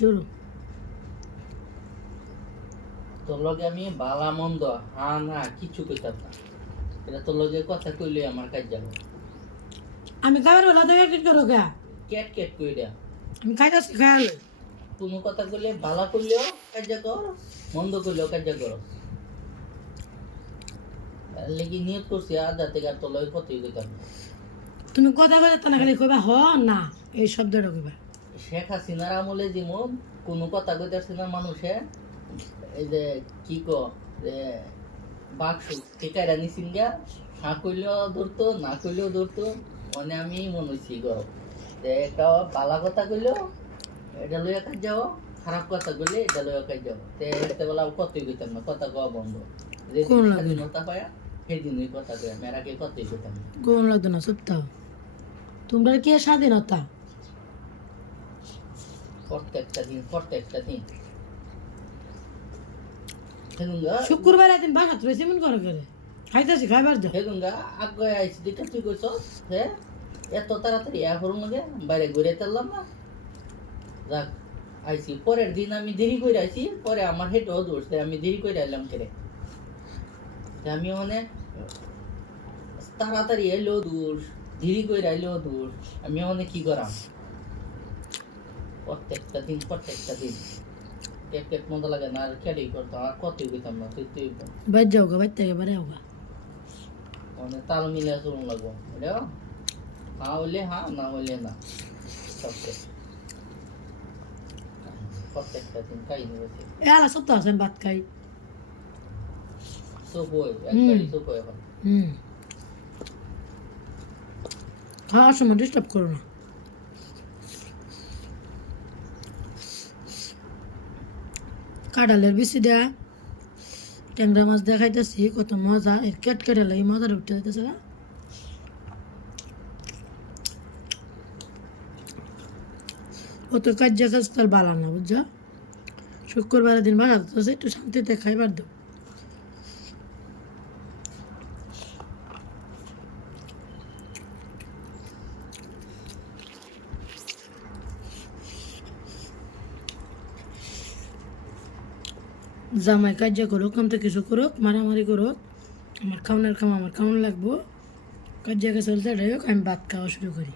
শুরু। তোর লগে আমি বালা মন্দ হা না কিছু কইতাম না। এটা তোর লগে কথা কইলে আমার কাজ যাবে। আমি খাবার বেলা থেকে কি করো গা? ক্যাট ক্যাট কইরা আমি খাইতেছি খাইলে কোনো কথা কইলে বালা কইলেও কাজ কর, মন্দ কইলেও কাজ কর। লেগে নিয়ত করছি আদা থেকে আর তোর লগে কথাই কইতাম না। তুমি কথা বলে তা না খালি কইবা হ না এই শব্দটা কইবা। শেখ হাসিনার আমলে যেমন কোনো কথা কইতাছে না মানুষে, এই যে কি ক যে বাক্স ঠেকাইরা নিছিন গা, হা কইলেও ধরতো না কইলেও ধরতো। মানে আমি মনে হইছি গরম যে একটা বালা কথা কইলেও এটা লইয়া কাজ যাও, খারাপ কথা কইলে এটা লইয়া কাজ যাও। এতে বেলা কতই কইতাম না, কথা কওয়া বন্ধ। যে কোন লাগে? স্বাধীনতা পায়া সেই দিনই কথা কইয়া মেয়েরাকে কতই কইতাম না। কোন লাগতো না সপ্তাহ তোমরা কি স্বাধীনতা? প্রত্যেকটা দিন শুক্রবার একদিন বাসাত রয়েছে মন করে করে খাইতেছি খাইবার যাও। হেগুঙ্গা আগে আইসি দিকে তুই কইছ হ্যাঁ এত তাড়াতাড়ি এখন লাগে বাইরে ঘুরে তেললাম না। যাক আইসি পরের দিন আমি দেরি করে আইসি, পরে আমার হেঁটেও ধরছে আমি দেরি করে আইলাম কেরে। আমি মানে তাড়াতাড়ি এলেও দূর, দেরি করে আইলেও দূর, আমি মানে কি করাম। প্রত্যেকটা দিন এক এক মতো লাগে না, আর খেয়ালই করতো আর কতই কইতাম না। তুই তুই বাইর যাও গা বাইর থেকে বাড়ি হোগা। মানে তাল মিলে চলুন লাগবো বুঝলো, হ্যাঁ হইলে হ্যাঁ না হইলে না। প্রত্যেকটা দিন কাহিনী হয়েছে এলা সপ্তাহ আছে ভাত খাই। চোখ হই একবারই চোখ হয় এখন। খাওয়ার সময় ডিস্টার্ব করো না। কাঁঠালের বিচি দেয়া ট্যাংরা মাছ দেয়া খাইতেছি, কত মজা। এর কেট কেটে লাগে মজাটা উঠতে যাইতেছে না। অত কাজ কাজ বালা না বুঝছো। শুক্রবারের দিন বাসা তো একটু শান্তিতে খাইবার দাও। জামাই কাজ করুক, কাম তো কিছু করুক, মারামারি করুক, আমার খাওয়ানোর কাম আমার খাওয়ানো লাগবো। কাজ চলতে হোক, আমি ভাত খাওয়া শুরু করি।